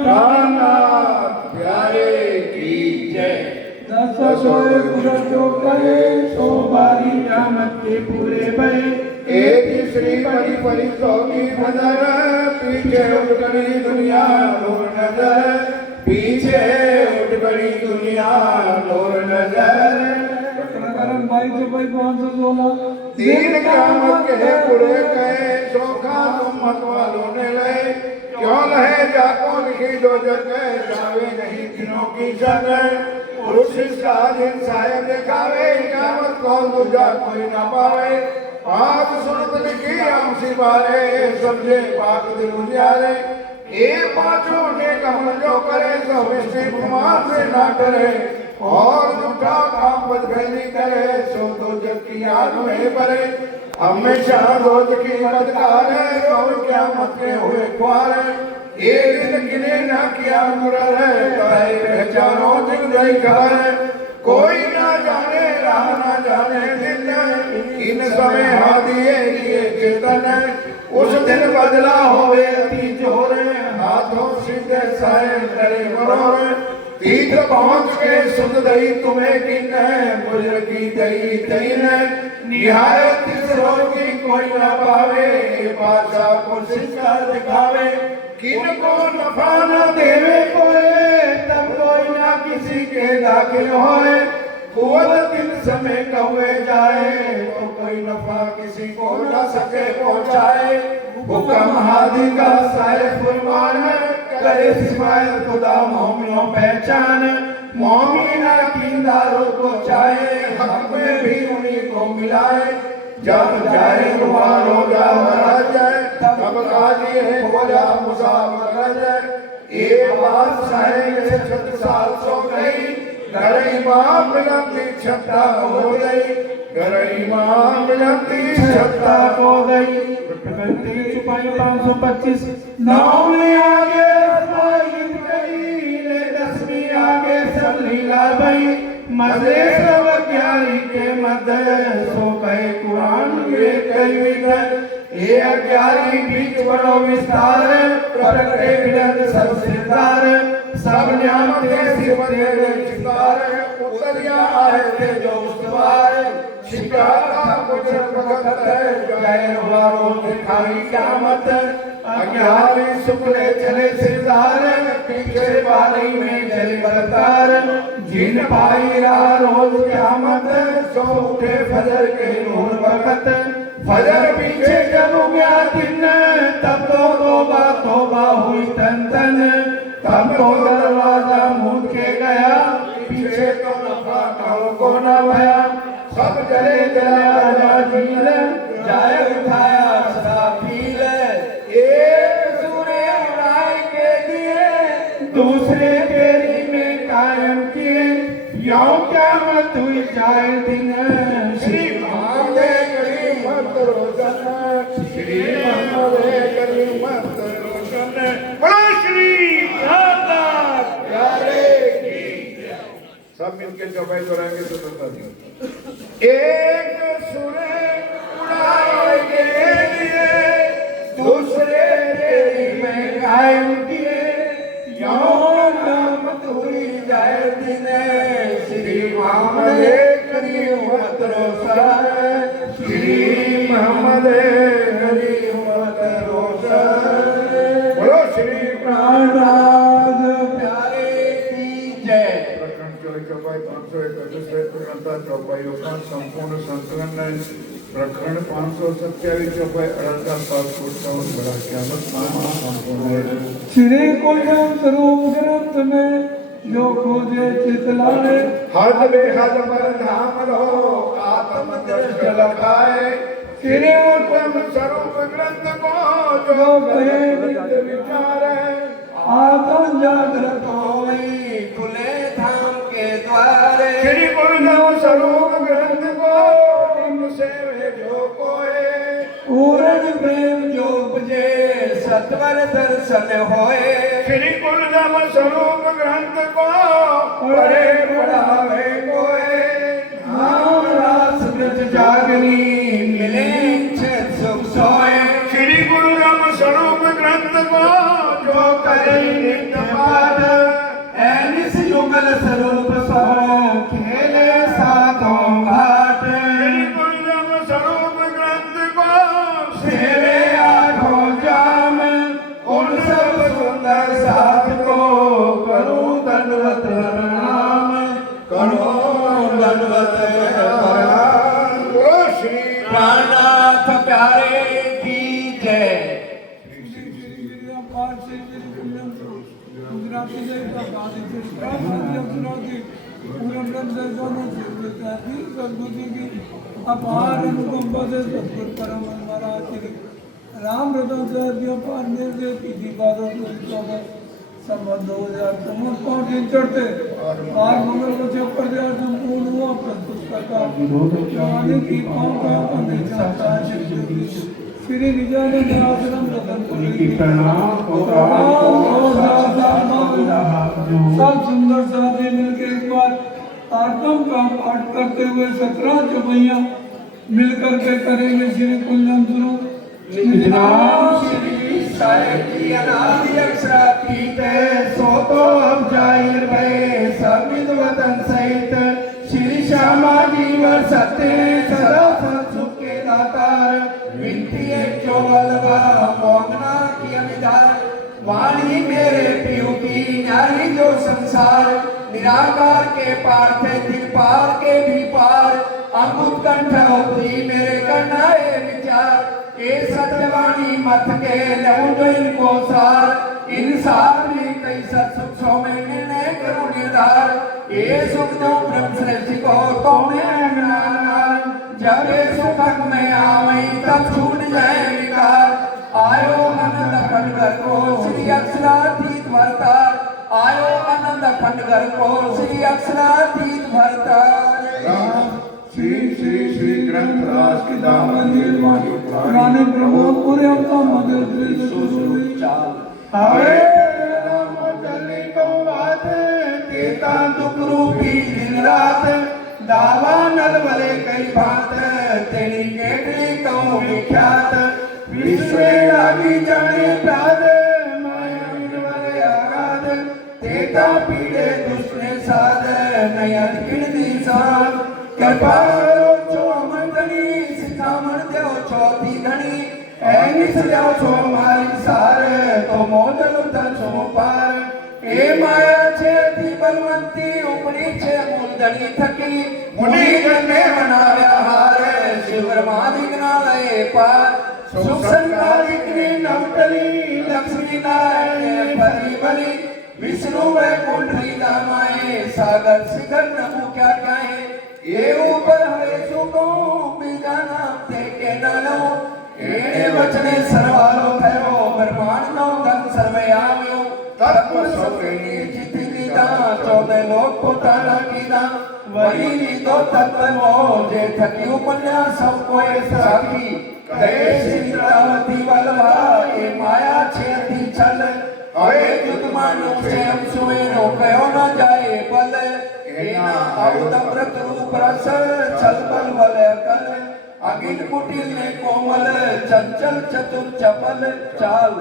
कानाथ प्यारे की जय। दसों पुरुष जो कहे सो बारी जामत के पूरे भय। एक श्रीमती परिसो की नजर पीछे उठ गई दुनिया नूर नजर। पीछे उठ गई दुनिया नूर नजर। दीन कामत के पूरे कहे शोखा तुम मत वालों ने लय। क्यों लहे जाको लिखी जो जगह जावे नहीं दिनों की जगह। पुरुष का दिन सायब दिखावे कामत कौन दूजा कोई ना पावे। पाक सुनत लिखी आमसी बारे समझे पाक दिल उजियारे। ये पांचों ने कमल जो करे सब विष्णु कुमार से ना डरे। और झूठा काम बदफैली करे सो दो जग की आग में भरे। हमेशा रोज की बदकार है और क्या मत के हुए ख्वार है। एक दिन गिने ना किया मुरर है कहे पहचानो दिन नहीं खबर है। कोई ना जाने राह ना जाने दिन इन समय हादिए लिए चेतन है। उस दिन बदला होवे अति जोर हाथों सीधे साए करे मरोर। तीत पहुंच के सुध दई तुम्हें किन है मुझे की दई तईन है। निहायत इस रोज की कोई ना पावे बादशाह को सिक्का दिखावे। किन को नफा न देवे कोई तब कोई ना किसी के दाखिल होए। कुवत दिन समय कहुए जाए तो कोई नफा किसी को न सके पहुंचाए। हुक्म हादी का साए फुरमान करे सिवाय खुदा मोमियों पहचान। मोमिना कींदारों को चाहे हक में भी उन्हीं को मिलाए। जब जाए रुआ रोजा भरा जाए तब काजी है खोजा मुसाफर जाए। एक बात साहे 36 साल सो गई घर इमाम मिलती छत्ता हो गई। घर इमाम मिलती छत्ता हो गई। 525 नाव में आगे गीत गई ले 10वीं आगे सब लीला भई। मजे सब ज्ञानी के मध्य सो कहे कुरान वे कई विधर। ये अज्ञानी बीच बड़ो विस्तार प्रगटे बिलंद सब सिरदार। सब न्याम ते सिर तेरे शिकार उतरिया आए थे जो उस्तवार। शिकार का गुजर भगत है गैर वारो दिखाई क़यामत। अज्ञानी शुक्ले चले सिरदार पीछे बारी में जल बलतार। जिन पाई रहा रोज क़यामत सो उठे फजर के नूर वक़्त। फजर पीछे जब गया दिन तब तो तौबा हुई तन तन। तब तो दरवाजा मूंद के गया पीछे तो नफा कालों को न भया। सब जले जलाया झील जाए उठाया सदा फील। एक सूर्य उड़ाई के दिए दूसरे फेरी में कायम किए। यों क्या मत हुई जाए दिन श्री महादेव करीम मत रोशन। श्री महादेव करीम मत रोशन। बोलो श्री नाथ प्यारे की जय। सब मिलके चौपाई दोहराएंगे तो बता दियो। एक सूर्य उड़ाए के लिए दूसरे तेरी में कायम किए। यों मत हुई जाए दिन श्री महादेव करीम मत रोशन। श्री महादेव करीम मत रोशन। बोलो श्री प्राणनाथ प्यारे की जय। प्रकरण चौपाई 531 चौपाई संपूर्ण संकलन प्रकरण 527 चौपाई 48 558 बड़ा क़यामत संपूर्ण है। श्री कुलम स्वरूप ग्रंथ में जो खोजे चितलाए। हद बेहद पर धाम लो आत्म दृष्ट लखाए। श्री कुलम स्वरूप ग्रंथ को जो कहे नित विचारे। आत्म जागृत होई खुले धाम के द्वारे। श्री कुलम स्वरूप ग्रंथ को निम सेवे जो कोए। पूर्ण प्रेम जो उपजे सत्वर दर्शन होए। श्री कुलम स्वरूप ग्रंथ को पढ़े पढ़ावे कोए। नाम रास ब्रज जागनी मिले इच्छित सुख सोए। श्री गुरु राम स्वरूप ग्रंथ को जो करे नित्य पाठ ऐनिस युगल स्वरूप सो खेले सातों घाट कुंजम स्वरूप ग्रंथ को सेवे आठों जाम उन सब सुंदर साथ को करूं दंडवत प्रणाम करूं दंडवत प्रणाम। बोलो श्री प्राणनाथ प्यारे की जय। अपार अनुकंपा से सतगुरु परम महाराज श्री राम रतन साहब जी अपार निर्देश की बातों को संबंध 2000 चढ़ते आज मंगल को छप्पर दिया संपूर्ण हुआ पुस्तक की श्री निजानंद आश्रम रतनपुरी की प्रणाम सब सुंदर साथी मिलकर एक बार आत्म का पाठ करते हुए 17 चौपैया मिलकर के करेंगे श्री कुंजम स्वरूप नाम श्री साहिब की अनादि अक्षरातीत सो तो अब जाहिर भये सब वतन सहित श्री श्यामा जी वर सत्य सदा सुख के दातार विनती एक जो बलवा मोगना की अमिदार वाणी मेरे पियु की न्यारी जो संसार निराकार के पार थे दिल पार के भी पार अमुत कंठ उपरी मेरे करनाए विचार ये सत्यवाणी मत के लहू जो इनको सार इन सार में कई सत सुखों में निर्णय करो निर्धार ये सुख जो ब्रह्म श्रेष्ठ को कौने ज्ञान जब ये सुख में आवई तब छूट जाए विकार आयो आनंद खंडगर को श्री अक्षरातीत भरतार आयो आनंद खंडगर को श्री अक्षरातीत भरतार श्री श्री श्री ग्रंथ राज की दामन निर्वाणी पुराने प्रभु पूरे अपना मदद हवे राम चली को बात तेता दुख रूपी दिन रात दावा नल वाले कई बात तेरी केटली कहूँ विख्यात विश्व लागी जाने प्राद माया वाले आगाद तेता पीड़े दुष्णे साध नयन गिरदी साध कृपा करो जो अमंतनी सिखामण देव चौथी घनी ऐनिस देव छो मारी सार तो मोदल उतर छो पार ए माया छे अति बलवंती उपरी छे मूलधनी थकी मुनि जने बनाव्या हार शिवर मादिग्नालय पार सुख संकालिक ने नवटली लक्ष्मी नारायण परी बली विष्णु वैकुंठ दामाए सागर शिखर नमो क्या कहे ये ऊपर हरे सुको बीजाना ते के नालो एने वचने सर्वालो थयो ब्रह्मांड नो धन सर्वे आव्यो तत्व सोरेनी जिति लीदा 14 लोक पोताना कीदा वही लीदो तत्व मो जे थकी उपन्या सब कोई साखी कहे सिंद्रावती वल्लभा ये माया छे अति छल हवे युद्ध मानो से हम सोए नो कयो न जाए बल एना अवतव्रत रूप रस छल बल बल कल अगिन कुटिल ने कोमल चंचल चतुर चपल चाल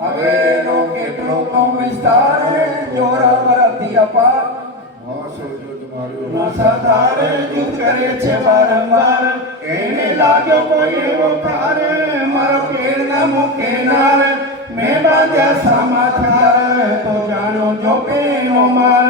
हवे नो के ट्रोको विस्तार जोरा बरती अपार नसादार युद्ध करे छे बारंबार एने लाग्यो कोई एवो प्रार मारो पेड़ न मुके नार मैं बांध्या समाचार तो जानो जो पेनो मार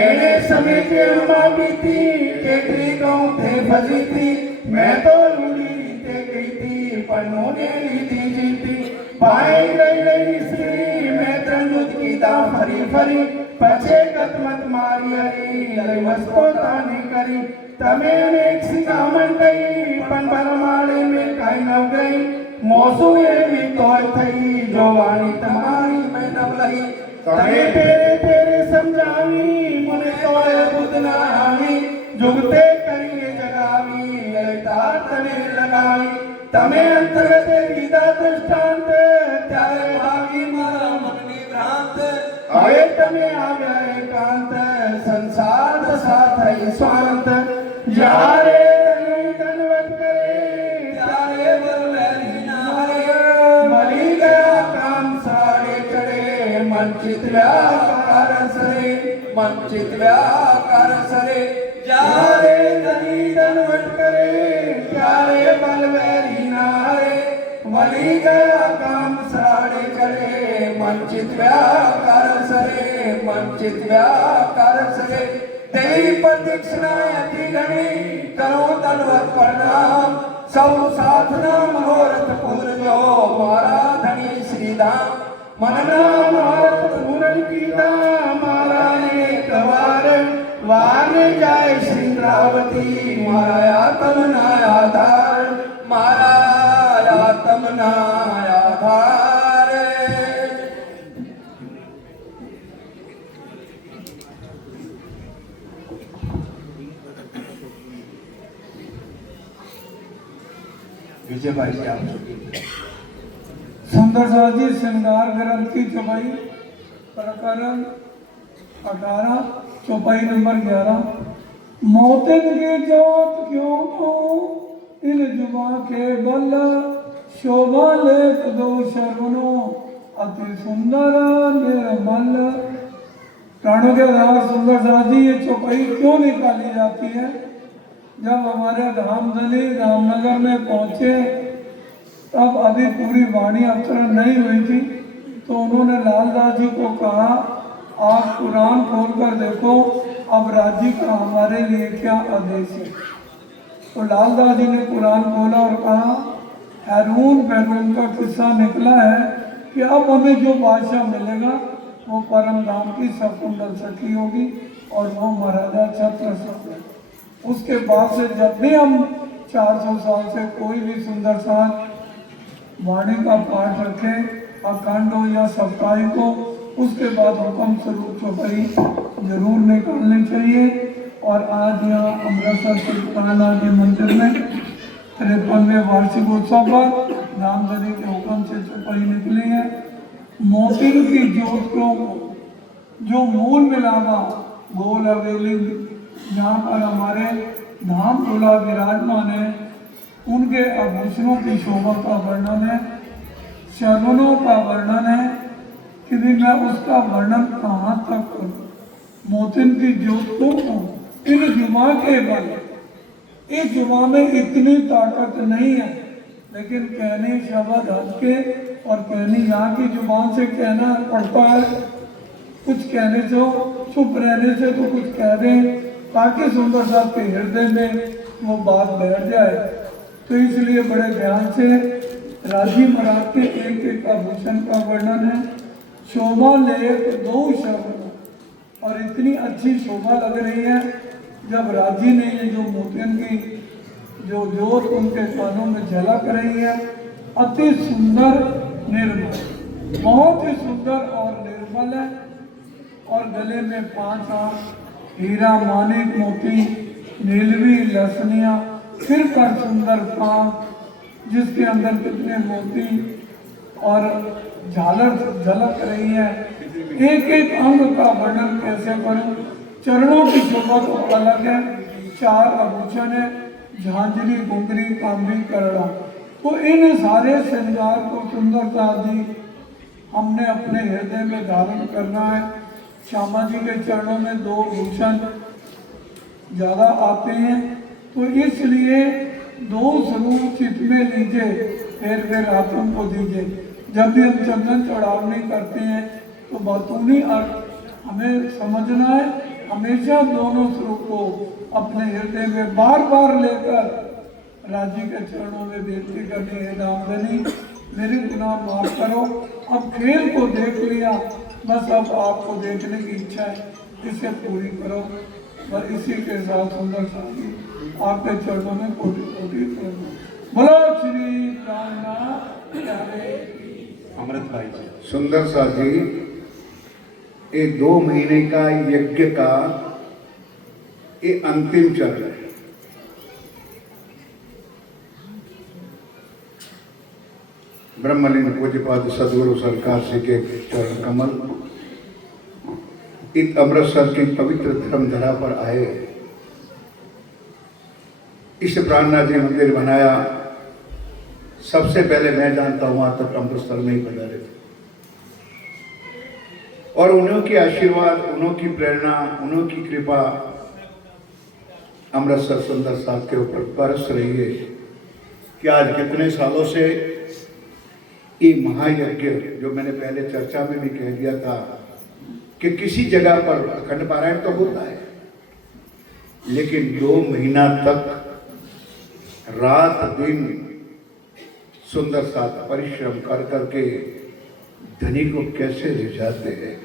एने समय के अम्मा बीती केटरी कहूँ थे फजी थी मैं तो लूड़ी रीते गई थी पर मोने लीधी जीती पाए गई श्री मैं त्रंजुत की दा फरी फरी पछे कतमत मारी हरी लय मस्को ताने करी तमे अनेक सिखामण गई पण बरमाड़े में काई न गई मोसू एवी तोय थई जो वाणी तमारी मैं न लही तमे तेरे तेरे समझावी मुने तोय बुध न आवी जुगते करिए जगावी लयतार तने लगावी तमे अंतर्गत गीता दृष्टांत त्यारे भावी मारा मन निभ्रांत हवे तमे आव्या एकांत संसार साथ है स्वांत जारे धनवत करे त्यारे बलवैरी नारे मली गया काम साड़े चढ़े मन चित व्याकार सरे मंचित व्याकार सरे जारे धनी धनवट करे प्यारे बल वैरी नारे वली गया काम साड़े करे मंचित व्याकार सरे मंचित व्याकार सरे तेरी प्रदक्षिणा अति घनी करो तलवत प्रणाम सब साधना मनोरथ पूर्ण जो मारा धनी श्रीधाम मनना मनोरथ पूर्ण कीता मारा ने कवार वान जाय श्रृंगावती माया तमना आधार माया तमना आधार। विजय भाई जी आप सुंदर साजी श्रृंगार ग्रंथ की चौपाई प्रकरण 18 चौपाई नंबर 11। मोतिन की जोत क्यों हो इन जुबा के बल शोभा लेख दो शर्वनो अति सुंदर निर्मल। प्राणों के आधार सुंदर साजी ये चौपाई क्यों निकाली जाती है? जब हमारे धामधनी रामनगर में पहुंचे तब अभी पूरी वाणी अवतरण नहीं हुई थी, तो उन्होंने लालदास जी को कहा आप कुरान खोल कर देखो अब राज्य का हमारे लिए क्या आदेश है। तो लालदास जी ने कुरान खोला और कहा हारून बैरून का किस्सा निकला है कि अब हमें जो बादशाह मिलेगा वो परम धाम की शकुंतल सखी होगी और वो महाराजा छत्रसाल है। उसके बाद से जब भी हम 400 साल से कोई भी सुंदर साथ वाणी का पाठ रखें अखंड हो या साप्ताहिक हो, उसके बाद हुक्म स्वरूप चौपाई जरूर निकालनी चाहिए। और आज यहाँ अमृतसर सुल्तान जी मंदिर में 53वें वार्षिक उत्सव पर धामधनी के हुक्म से चौपाई निकली है। मोतिन की ज्योतियों को जो मूल मिलावा गोल हवेली जहाँ पर हमारे धाम दूल्हा विराजमान है उनके आभूषणों की शोभा का वर्णन है, शगुनों का वर्णन है कि भी मैं उसका वर्णन कहाँ तक करूँ। मोतिन की ज्योतियों को इन जुमा के बल, इस जुमा में इतनी ताकत नहीं है, लेकिन कहने शब्द हद के और कहनी यहाँ की जुबान से कहना पड़ता है। कुछ कहने से चुप रहने से तो कुछ कह दें ताकि सुंदर साहब के हृदय में वो बात बैठ जाए। तो इसलिए बड़े ध्यान से राजी महाराज के एक एक आभूषण का वर्णन है। शोभा लेख दो शब्द और इतनी अच्छी शोभा लग रही है जब राजी ने ये जो मोतियन की जो जोत उनके कानों में झलक रही है, अति सुंदर निर्मल, बहुत ही सुंदर और निर्मल है। और गले में 5 आंख हीरा मानिक मोती नीलवी लसनिया, सिर पर सुंदर पांव जिसके अंदर कितने मोती और झालर झलक रही है। एक एक अंग का वर्णन कैसे करूं। चरणों की शोभा तो अलग है, 4 आभूषण है, झांझरी घुंघरी कामरी करड़ा। तो इन सारे श्रृंगार को सुंदरता दी हमने अपने हृदय में धारण करना है। श्यामा जी के चरणों में 2 भूषण ज्यादा आते हैं, तो इसलिए 2 स्वरूप चित्त में लीजिए, फिर हाथों को दीजिए। जब भी हम चंदन चढ़ावनी करते हैं तो बातूनी अर्थ हमें समझना है। हमेशा दोनों स्वरूप को अपने हृदय में बार बार लेकर राजी के चरणों में बेनती करनी है, दामदनी मेरी गुनाह माफ करो। अब खेल को देख लिया, बस अब आपको देखने की इच्छा है, इसे पूरी करो। और इसी के साथ सुंदर साथी आपके चरणों में कोटि कोटि करो। बोलो श्री प्राणनाथ प्यारे अमृत भाई जी। सुंदर सा जी, ये 2 महीने का यज्ञ का ये अंतिम चरण है। ब्रह्मलीन पूज्यपाद सदगुरु सरकार श्री के चरण कमल इस अमृतसर की पवित्र धर्म धरा पर आए। इस प्राणनाथ जी मंदिर बनाया, सबसे पहले मैं जानता हूं आज तक अमृतसर में ही पधारे थे। और उन्हों के आशीर्वाद, उन्हों की प्रेरणा, उन्हों की कृपा अमृतसर सुंदर साहब के ऊपर बरस रही है कि आज कितने सालों से ये महायज्ञ, जो मैंने पहले चर्चा में भी कह दिया था कि किसी जगह पर अखंड पारायण तो होता है, लेकिन 2 महीना तक रात दिन सुंदर साथ परिश्रम कर करके धनी को कैसे रिझाते हैं।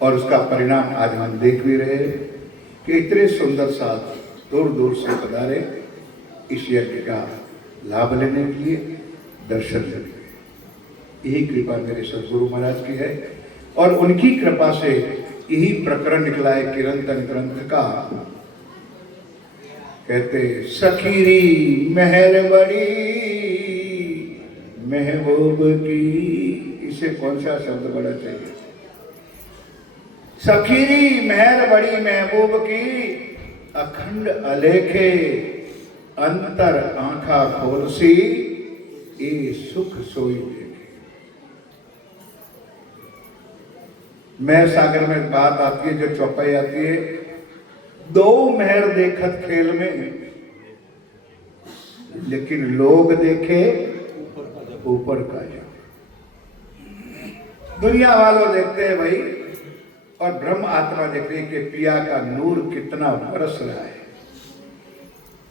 और उसका परिणाम आज हम देख भी रहे कि इतने सुंदर साथ दूर दूर से पधारे इस यज्ञ का लाभ लेने के लिए, दर्शन लेने के लिए। यही कृपा मेरे सदगुरु महाराज की है और उनकी कृपा से यही प्रकरण निकला है कीर्तन ग्रंथ का। कहते सखीरी मेहर बड़ी महबूब की, इसे कौन सा शब्द बड़ा चाहिए? सखीरी मेहर बड़ी महबूब की, अखंड अलेखे अंतर आंखा खोलसी, ये सुख सोई देखे। मैं सागर में बात आती है, जो चौपाई आती है, 2 मेहर देखत खेल में, लेकिन लोग देखे ऊपर का जा। दुनिया वालों देखते हैं भाई, और ब्रह्म आत्मा देख रही है कि पिया का नूर कितना बरस रहा है,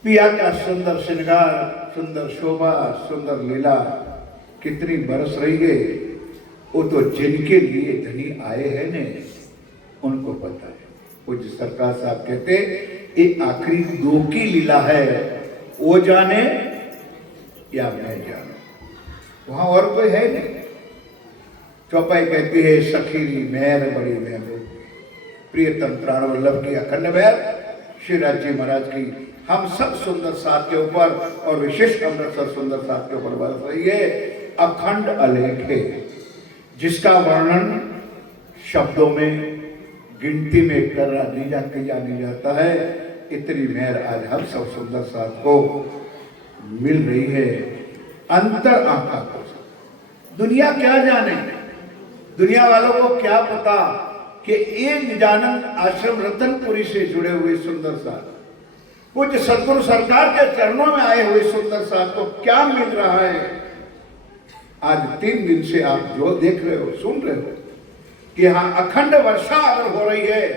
पिया का सुंदर श्रृंगार, सुंदर शोभा, सुंदर लीला कितनी बरस रही है। वो तो जिनके लिए धनी आए हैं ने उनको पता है। पूज्य सरकार साहब कहते ये आखिरी 2 की लीला है, वो जाने या मैं जानूं, वहां और कोई है नहीं। चौपाई कहती है सखीरी मेहर बड़ी महबूब, प्रियतम प्राण वल्लभ की अखंड मेहर श्री राज जी महाराज की हम सब सुंदर साथ के ऊपर और विशेष अमृतसर सुंदर साथ के ऊपर बरस रही है। अखंड अलेख है, जिसका वर्णन शब्दों में, गिनती में किया नहीं जाता है। इतनी मेहर आज हम सब सुंदर साथ को मिल रही है। अंतर आंखा को दुनिया क्या जाने, दुनिया वालों को क्या पता कि ये निजानंद आश्रम रतनपुरी से जुड़े हुए सुंदर साथ, कुछ सदगुरु सरकार के चरणों में आए हुए सुंदर साथ को क्या मिल रहा है। आज 3 दिन से आप जो देख रहे हो, सुन रहे हो कि यहाँ अखंड वर्षा अगर हो रही है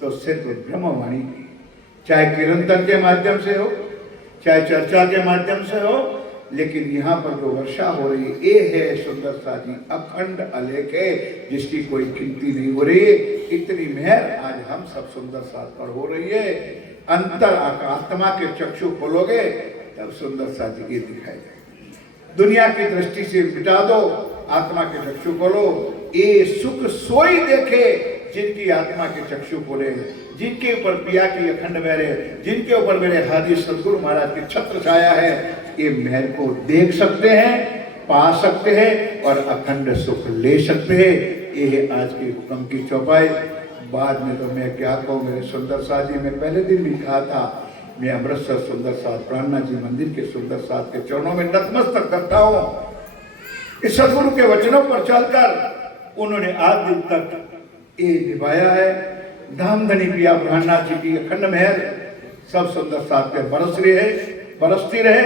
तो सिर्फ ब्रह्मवाणी की, चाहे कीर्तन के माध्यम से हो, चाहे चर्चा के माध्यम से हो, लेकिन यहाँ पर जो वर्षा हो रही है ये है सुंदर सा जी अखंड अलेख है, जिसकी कोई गिनती नहीं हो रही है। इतनी मेहर आज हम सब सुंदर साथ पर हो रही है। अंतर आत्मा के चक्षु खोलोगे तब सुंदर सा जी ये दिखाई देगा। दुनिया की दृष्टि से मिटा दो, आत्मा के चक्षु खोलो, ये सुख सोई देखे जिनकी आत्मा के चक्षु खोले, जिनके ऊपर पिया की अखंड मेहर है, जिनके ऊपर मेरे हादी सदगुरु महाराज की छत्र छाया है, ये मेहर को देख सकते हैं, पा सकते हैं और अखंड सुख ले सकते हैं। ये आज की हुक्म की चौपाई। बाद में तो मैं क्या कहूँ, मेरे सुंदर साथ जी, मैं पहले दिन भी कहा था, मैं अमृतसर सुंदर साथ प्राणनाथ जी मंदिर के सुंदर साथ के चरणों में नतमस्तक करता हूँ। इस सदगुरु के वचनों पर चलकर उन्होंने आज दिन तक ये निभाया है। धाम धनी पिया प्राणनाथ जी की अखंड मेहर सब सुंदर साथ पे बरसती रहे।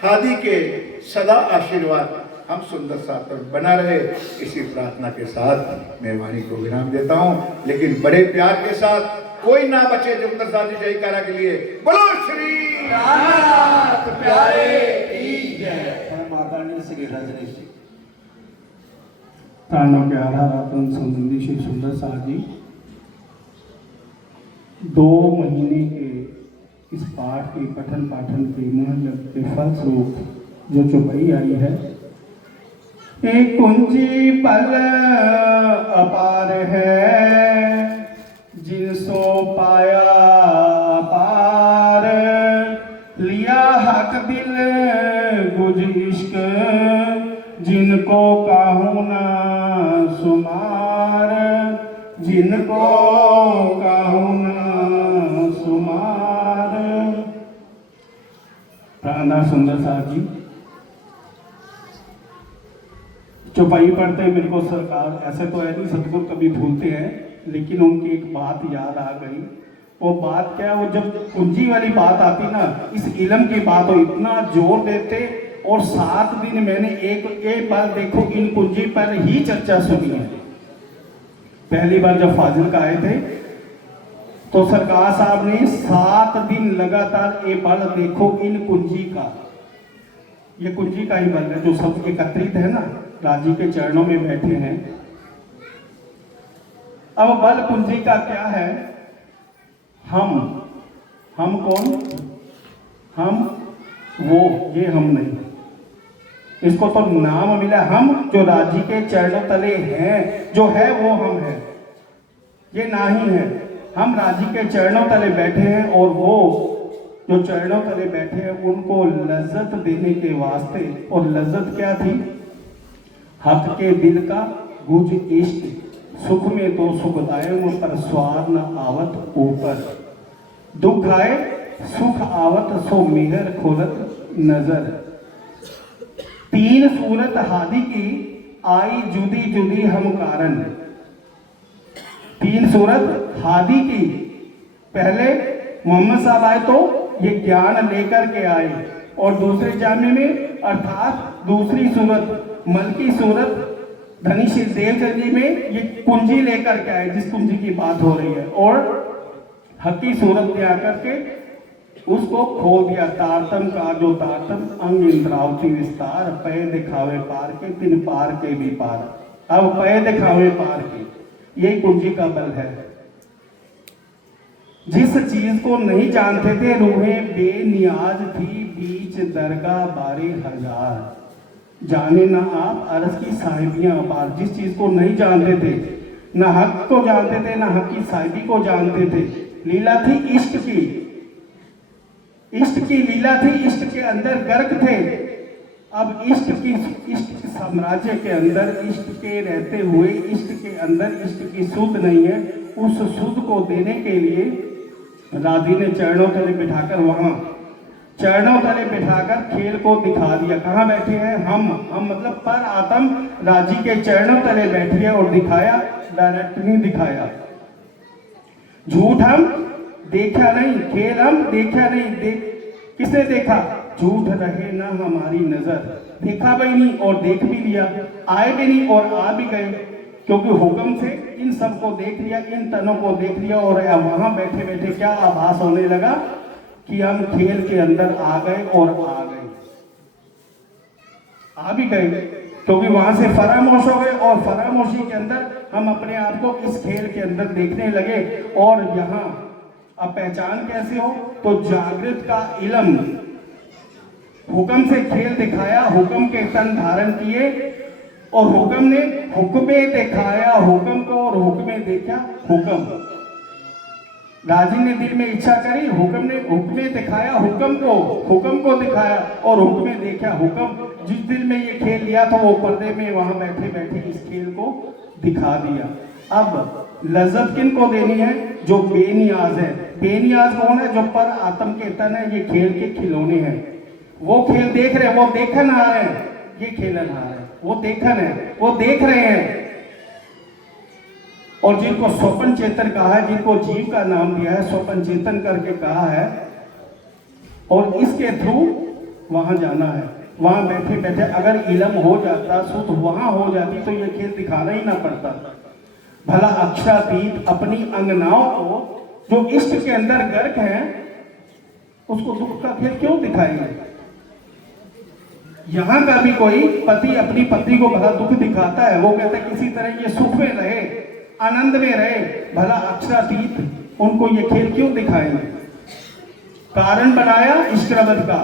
हादी के सदा आशीर्वाद हम सुंदर साथ पर बना रहे, इसी प्रार्थना के साथ मैं वाणी को विराम देता हूँ। लेकिन बड़े प्यार के साथ कोई ना बचे सुंदर साथ जी जयकारा के लिए बोलो श्री रामनाथ प्यारे की जय। मातानी श्री रजनी जी प्राणों के आधार आत्म संबंधी श्री सुंदर साथ जी 2 महीने के इस पाठ के पठन पाठन के महत्व के फलस्वरूप जो चौपाई आई है, एक कुंजी पल अपार है, जिनसो पाया पार, लिया हक दिल गुज इश्क, जिनको काहू ना सुमार, जिनको काहू ना सुमार। प्राणनाथ सुंदर साहब जी चौपाई पढ़ते ही मेरे को सरकार, ऐसे तो है नहीं सतगुरु कभी भूलते हैं, लेकिन उनकी एक बात याद आ गई। वो बात क्या, वो जब कुंजी वाली बात आती ना, इस इल्म की बात हो इतना जोर देते। और 7 दिन मैंने एक बार देखो इन कुंजी पर ही चर्चा सुनी है। पहली बार जब फाजिल का आए थे तो सरकार साहब ने 7 दिन लगातार ये बल देखो इन कुंजी का, ये कुंजी का ही बल है जो सब एकत्रित है ना, राजी के चरणों में बैठे हैं। अब बल कुंजी का क्या है? हम कौन? हम वो, ये हम नहीं, इसको तो नाम मिला हम, जो राजी के चरणों तले हैं, जो है वो हम है, ये नहीं है। हम राजी के चरणों तले बैठे हैं और वो जो चरणों तले बैठे हैं उनको लज्जत देने के वास्ते, और लज्जत क्या थी? हक के दिल का गुज इश्क, सुख में तो सुखदायम पर स्वार न आवत ऊपर, दुख आए सुख आवत सो मिहर खोलत नजर। 3 सूरत हादी की आई जुदी जुदी हम कारण। 3 सूरत हादी की, पहले मोहम्मद साहब आए तो ये ज्ञान लेकर के आए, और दूसरे जामे में अर्थात दूसरी सूरत मलकी सूरत धनी श्री देवचंद जी में ये कुंजी लेकर के आए, जिस कुंजी की बात हो रही है, और हकी सूरत में आकर के उसको खोल दिया। तारतम का जो तारतम अंग इंद्रावती विस्तार, पय दिखावे पार के तिन पार के भी पार। अब पय दिखावे पार के, यही कुंजी का बल है। जिस चीज को नहीं जानते थे रूहें बेनियाज थी, बीच दरगाह बारे हजार, जाने ना आप अरस की साहिबियां अपार। जिस चीज को नहीं जानते थे, ना हक को जानते थे, ना हक की साहिबी को जानते थे। लीला थी इश्क की, इश्क की लीला थी, इश्क के अंदर गर्क थे। अब इश्क साम्राज्य के अंदर, इश्क के रहते हुए इश्क के अंदर इश्क की सुध नहीं है। उस सुध को देने के लिए राजी ने चरणों तले बिठाकर, वहां चरणों तले बिठाकर खेल को दिखा दिया। कहाँ बैठे हैं? हम मतलब पर आत्म राजी के चरणों तले बैठी है, और दिखाया, डायरेक्ट नहीं दिखाया। झूठ हम देखा नहीं, खेल हम देखा नहीं, किसने देखा? झूठ रहे ना हमारी नजर, देखा भी नहीं और देख भी लिया, आए भी नहीं और आ भी गए, क्योंकि हुक्म से इन सबको देख लिया, इन तनों को देख लिया। और वहां बैठे बैठे क्या आभास होने लगा कि हम खेल के अंदर आ गए, और आ भी गए, क्योंकि वहां से फरामोश हो गए, और फरामोशी के अंदर हम अपने आप को इस खेल के अंदर देखने लगे। और यहाँ अब पहचान कैसे हो? तो जागृत का इल्म, हुक्म से खेल दिखाया, हुक्म के तन धारण किए, और हुक्म ने हुक्मे दिखाया हुक्म को, और हुक्मे देखा हुक्म। राजी ने दिल में इच्छा करी, हुक्म ने हुक्मे दिखाया हुक्म को दिखाया, और हुक्मे देखा हुक्म। जिस दिल में ये खेल लिया था वो पर्दे में वहां बैठे बैठे इस खेल को दिखा दिया। अब लज्जत किन को देनी है? जो बेनियाज है। बेनियाज कौन है? जो पर आत्म के तन है, ये खेल के खिलौने हैं। वो खेल देख रहे हैं, वो देखन आ रहे हैं, ये खेलन आ रहे हैं, वो देखन है, वो देख रहे हैं। और जिनको स्वपन चेतन कहा है, जिनको जीव का नाम दिया है, स्वपन चेतन करके कहा है, और इसके थ्रू वहां जाना है। वहां बैठे बैठे अगर इल्म हो जाता, सुध वहां हो जाती, तो ये खेल दिखाना ही ना पड़ता। भला अक्षरातीत अपनी अंगनाओं को, जो इष्ट के अंदर गर्क है, उसको दुख का खेल क्यों दिखाएंगे? यहां का भी कोई पति अपनी पत्नी को भला दुख दिखाता है, वो कहता है किसी तरह ये सुख में रहे, आनंद में रहे, भला अक्षरातीत उनको ये खेल क्यों दिखाएंगे? कारण बनाया इश्करबद का।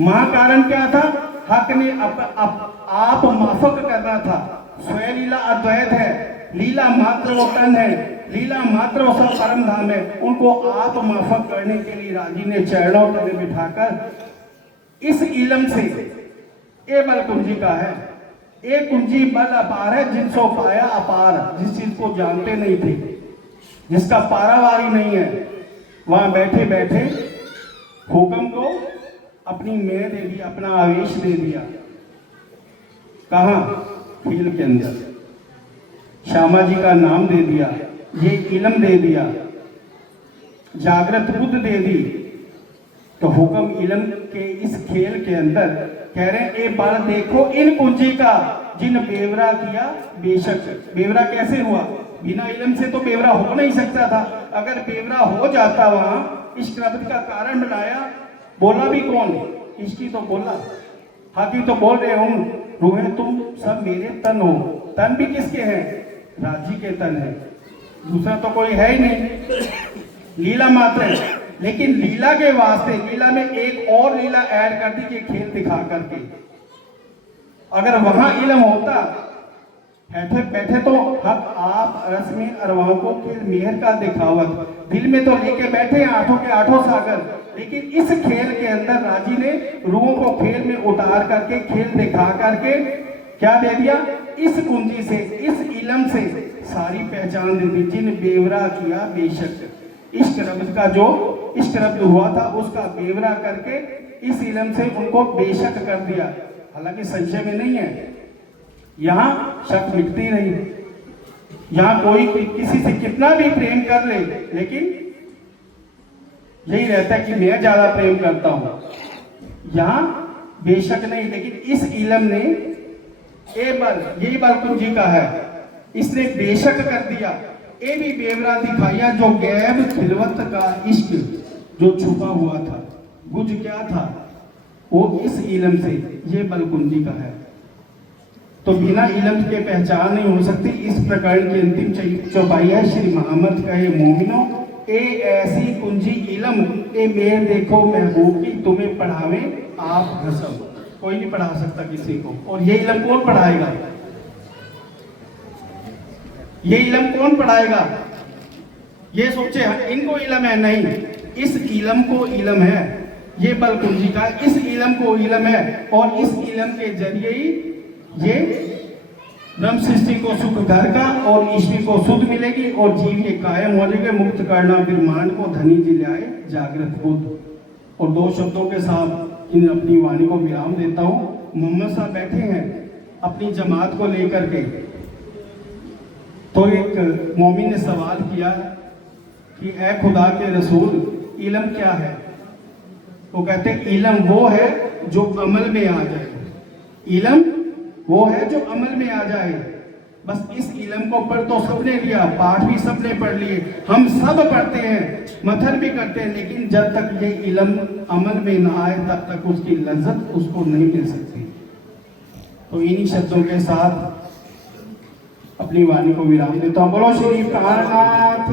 मां कारण क्या था? हक ने आप माफक करना था। स्वयं लीला अद्वैत है, लीला मात्र वो तन है, लीला मात्र वो सब परम धाम है। उनको आप माफक करने के लिए राजी ने चरणों तले बिठाकर इस इल्म से, ये बल कुंजी का है, एक कुंजी बल अपार है, जिनसो पाया अपार। जिस चीज को जानते नहीं थे, जिसका पारावारी नहीं है, वहां बैठे बैठे हुक्म को अपनी मेह दे दिया, अपना आवेश दे दिया। कहा खेल के अंदर। श्यामा जी का नाम दे दिया, ये इल्म दे दिया, जागृत बुद्ध दे दी, तो हुक्म इल्म के इस खेल के अंदर कह रहे हैं, ए बाल देखो इन पूंजी का जिन बेवरा किया बेशक। बेवरा कैसे हुआ? बिना इल्म से तो बेवरा हो नहीं सकता था। अगर बेवरा हो जाता वहां, इश्क रब्त का कारण बनाया, बोला भी कौन? इश्क ही तो बोला। हाथी तो बोल रहे हूं, रूहे तुम सब मेरे तन हो। तन भी किसके हैं? राजी के तन है, दूसरा तो कोई है ही नहीं, लीला मात्र है। लेकिन लीला के वास्ते लीला में एक और लीला ऐड कर दी कि खेल दिखा करके। अगर वहां इल्म होता, बैठे बैठे तो हक आप रस में अरवाओं को खेल मेहर का दिखावत, दिल में तो लेके बैठे आठों के आठों सागर, लेकिन इस खेल के अंदर राजी ने रूहों को खेल में उतार करके खेल दिखा करके क्या दे दिया? इस कुंजी से, इस इल्म से सारी पहचान दे दी। जिन बेवरा किया बेशक, इश्क रब्त का जो इश्क रब्त हुआ था उसका बेवरा करके इस इल्म से उनको बेशक कर दिया। हालांकि संशय में नहीं है, यहाँ शक मिटती नहीं। यहाँ कोई किसी से कितना भी प्रेम कर ले, लेकिन यही रहता है कि मैं ज्यादा प्रेम करता हूं। यहाँ बेशक नहीं, लेकिन इस इल्म ने ए बल, यही बल कुंजी का है, इसने बेशक कर दिया। ए भी बेवरा दिखाया जो गैब खिलवत का इश्क जो छुपा हुआ था। गुज क्या था वो इस इल्म से, ये बल कुंजी का है। तो बिना इल्म के पहचान नहीं हो सकती। इस प्रकरण की अंतिम चौपाई है, श्री मोहम्मद कहे मोमिनो ए ऐसी कुंजी इल्म ए मेर देखो महबूब की तुम्हें पढ़ावे आप हसम। कोई नहीं पढ़ा सकता किसी को। और ये इल्म कौन पढ़ाएगा? ये इल्म कौन पढ़ाएगा? ये सोचे इनको इल्म है, नहीं, इस इल्म को इल्म है। ये बल कुंजी का, इस इल्म को इल्म है, और इस इल्म के जरिए ही ये ब्रह्म सृष्टि को सुख घर का और ईश्वरी को सुध मिलेगी, और जीव के कायम हो जाएगा। मुक्त करना ब्रह्मांड को धनी जिलाए जागृत बुद्ध। और दो शब्दों के साथ इन अपनी वाणी को विराम देता हूँ। मोहम्मद साहब बैठे हैं अपनी जमात को लेकर के, तो एक मोमिन ने सवाल किया कि ए खुदा के रसूल इल्म क्या है? वो कहते हैं इल्म वो है जो अमल में आ जाए। इल्म वो है जो अमल में आ जाए। बस इस इल्म को पढ़ तो सबने लिया, पाठ भी सबने पढ़ लिए, हम सब पढ़ते हैं, मथन भी करते हैं, लेकिन जब तक ये इल्म अमल में ना आए तब तक उसकी लज्जत उसको नहीं मिल सकती। तो इन्हीं शब्दों के साथ अपनी वाणी को विराम देता हूँ। बोलो श्री कालनाथ